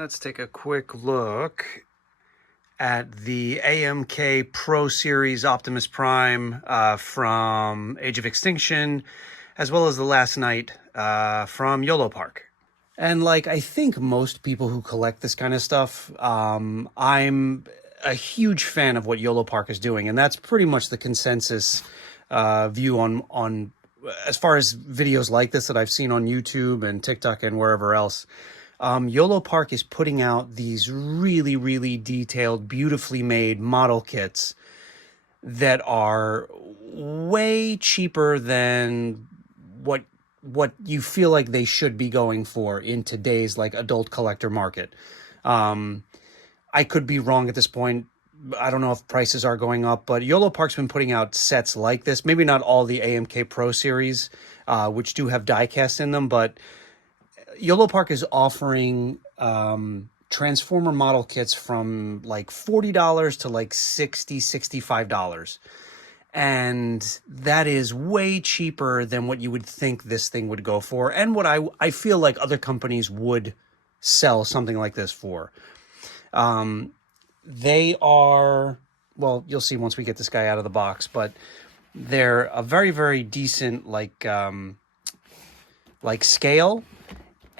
Let's take a quick look at the AMK Pro Series Optimus Prime from Age of Extinction, as well as the Last Night from YoloPark. And like, I think most people who collect this kind of stuff, I'm a huge fan of what YoloPark is doing, and that's pretty much the consensus view on as far as videos like this that I've seen on YouTube and TikTok and wherever else. YoloPark is putting out these really, really detailed, beautifully made model kits that are way cheaper than what you feel like they should be going for in today's like adult collector market. I could be wrong at this point. I don't know if prices are going up, but YoloPark's been putting out sets like this. Maybe not all the AMK Pro series, which do have diecast in them, but YoloPark is offering Transformer model kits from like $40 to like $60, $65. And that is way cheaper than what you would think this thing would go for, and what I feel like other companies would sell something like this for. They are, well, you'll see once we get this guy out of the box, but they're a very, very decent like scale,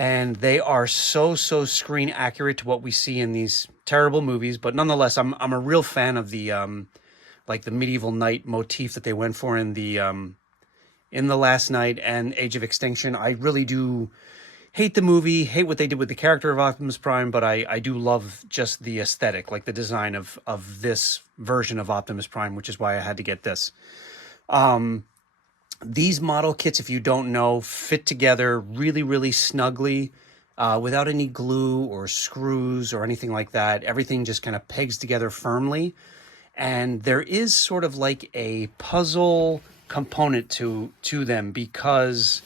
and they are so screen accurate to what we see in these terrible movies. But nonetheless, I'm a real fan of the like the medieval knight motif that they went for in the Last Night and Age of Extinction. I really do hate the movie, hate what they did with the character of Optimus Prime, but I do love just the aesthetic, like the design of this version of Optimus Prime, which is why I had to get this. These model kits, if you don't know, fit together really, really snugly, without any glue or screws or anything like that. Everything just kind of pegs together firmly. And there is sort of like a puzzle component to them, because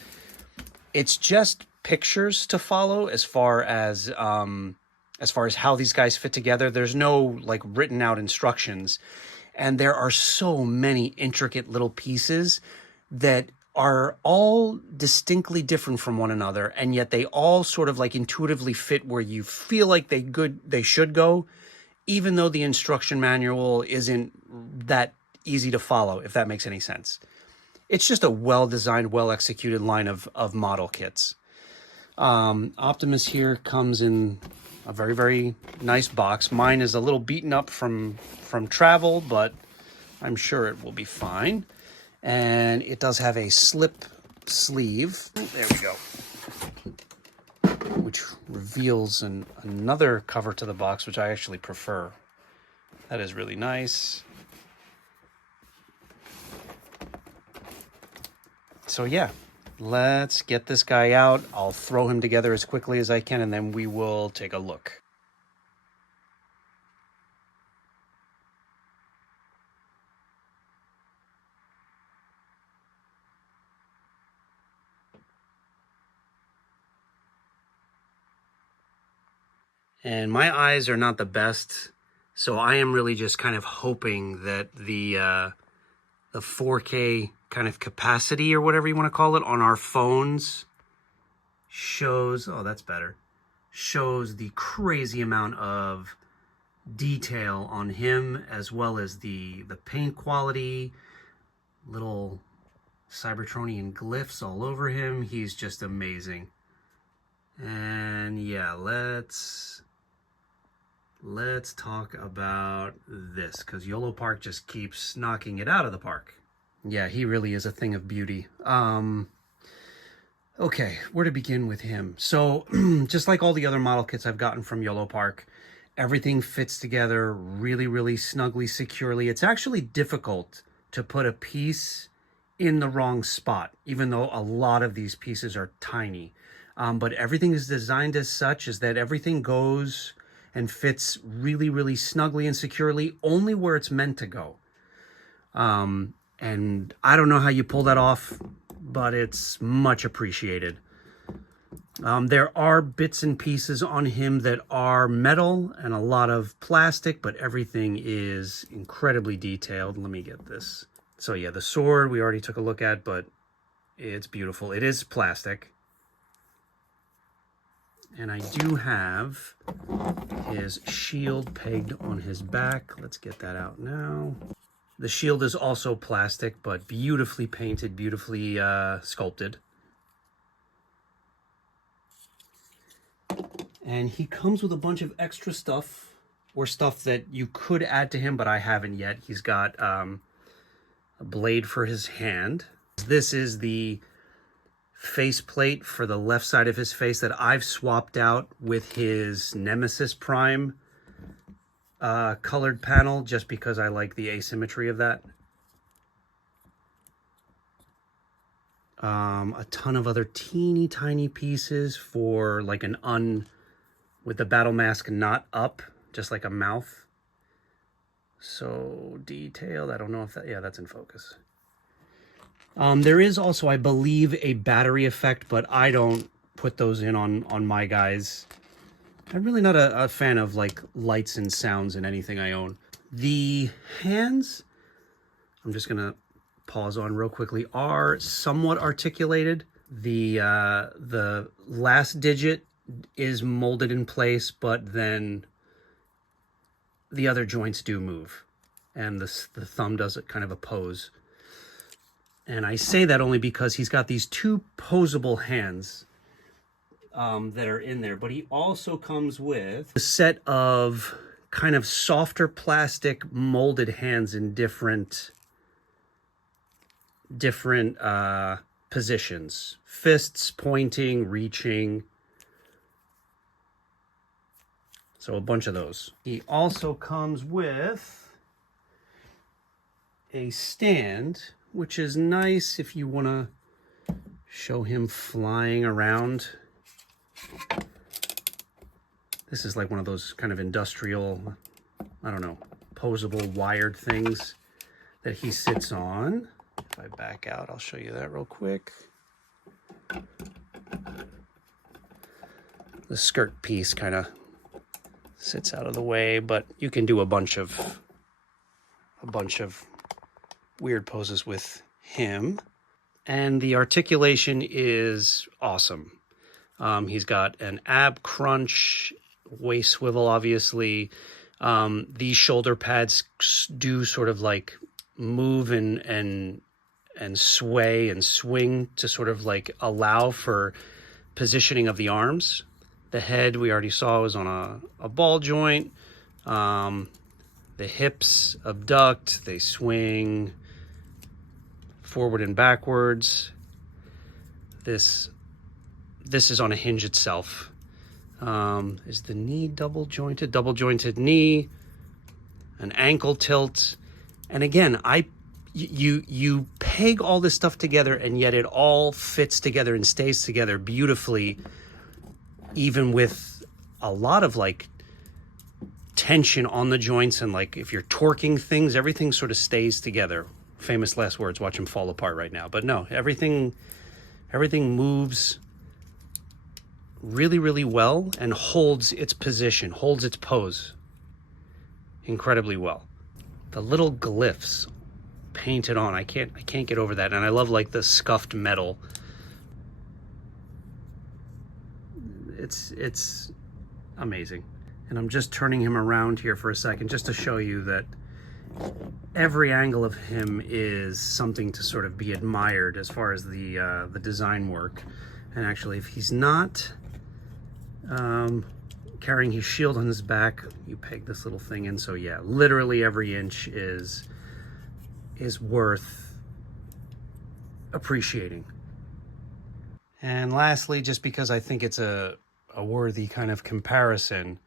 it's just pictures to follow as far as how these guys fit together. There's no like written out instructions, and there are so many intricate little pieces that are all distinctly different from one another, and yet they all sort of like intuitively fit where you feel like they should go, even though the instruction manual isn't that easy to follow, if that makes any sense. It's just a well-designed, well-executed line of model kits. Optimus here comes in a very, very nice box. Mine is a little beaten up from travel, but I'm sure it will be fine. And it does have a slip sleeve. There we go. Which reveals another cover to the box, which I actually prefer. That is really nice. So yeah, let's get this guy out. I'll throw him together as quickly as I can, and then we will take a look. And my eyes are not the best, so I am really just kind of hoping that the 4K kind of capacity, or whatever you want to call it, on our phones shows, oh, that's better, shows the crazy amount of detail on him, as well as the paint quality, little Cybertronian glyphs all over him. He's just amazing. And yeah, let's talk about this, because YoloPark just keeps knocking it out of the park. Yeah, he really is a thing of beauty. Okay, where to begin with him? So, just like all the other model kits I've gotten from YoloPark, everything fits together really, really snugly, securely. It's actually difficult to put a piece in the wrong spot, even though a lot of these pieces are tiny. But everything is designed as such as that everything goes and fits really, really snugly and securely only where it's meant to go. And I don't know how you pull that off, but it's much appreciated. There are bits and pieces on him that are metal and a lot of plastic, but everything is incredibly detailed. Let me get this. So yeah, the sword we already took a look at, but it's beautiful. It is plastic. And I do have his shield pegged on his back. Let's get that out now. The shield is also plastic, but beautifully painted, beautifully sculpted. And he comes with a bunch of extra stuff, or stuff that you could add to him, but I haven't yet. He's got a blade for his hand. This is the faceplate for the left side of his face that I've swapped out with his Nemesis Prime colored panel, just because I like the asymmetry of that. A ton of other teeny tiny pieces for like with the battle mask not up, just like a mouth. So detailed. I don't know if that, yeah, that's in focus. There is also, I believe, a battery effect, but I don't put those in on my guys. I'm really not a fan of like lights and sounds in anything I own. The hands, I'm just gonna pause on real quickly, are somewhat articulated. The last digit is molded in place, but then the other joints do move, and the thumb does it kind of a pose. And I say that only because he's got these two posable hands that are in there, but he also comes with a set of kind of softer plastic molded hands in different positions. Fists pointing, reaching. So a bunch of those. He also comes with a stand, which is nice if you want to show him flying around. This is like one of those kind of industrial, I don't know, posable wired things that he sits on. If I back out, I'll show you that real quick. The skirt piece kind of sits out of the way, but you can do a bunch of weird poses with him. And the articulation is awesome. He's got an ab crunch, waist swivel, obviously. These shoulder pads do sort of like move and sway and swing to sort of like allow for positioning of the arms. The head we already saw was on a ball joint. The hips abduct, they swing forward and backwards. This is on a hinge itself. Is the knee double jointed? Double jointed knee, an ankle tilt. And again, you peg all this stuff together, and yet it all fits together and stays together beautifully, even with a lot of like tension on the joints, and like if you're torquing things, everything sort of stays together. Famous last words, watch him fall apart right now. But no, everything moves really, really well and holds its position, holds its pose incredibly well. The little glyphs painted on, I can't get over that. And I love like the scuffed metal. It's amazing. And I'm just turning him around here for a second just to show you that every angle of him is something to sort of be admired as far as the design work. And actually, if he's not carrying his shield on his back, you peg this little thing in. So yeah, literally every inch is worth appreciating. And lastly, just because I think it's a worthy kind of comparison,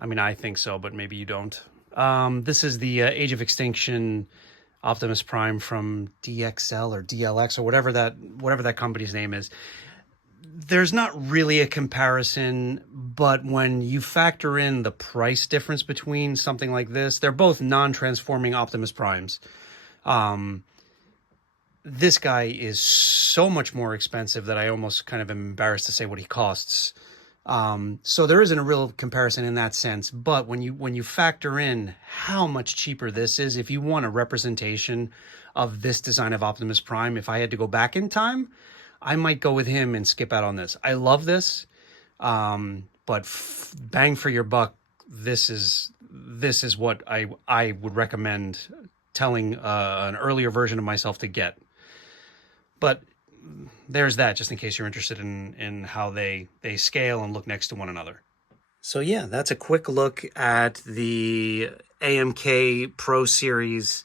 I mean, I think so, but maybe you don't. This is the Age of Extinction Optimus Prime from DXL or DLX or whatever that company's name is. There's not really a comparison, but when you factor in the price difference between something like this, they're both non-transforming Optimus Primes. This guy is so much more expensive that I almost kind of am embarrassed to say what he costs. So there isn't a real comparison in that sense, but when you factor in how much cheaper this is, if you want a representation of this design of Optimus Prime, if I had to go back in time, I might go with him and skip out on this. I love this. But bang for your buck, this is what I would recommend telling an earlier version of myself to get. But there's that, just in case you're interested in how they scale and look next to one another. So yeah, that's a quick look at the AMK Pro Series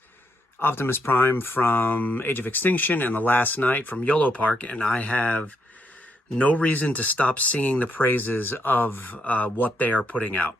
Optimus Prime from Age of Extinction and the Last Night from YoloPark, and I have no reason to stop singing the praises of what they are putting out.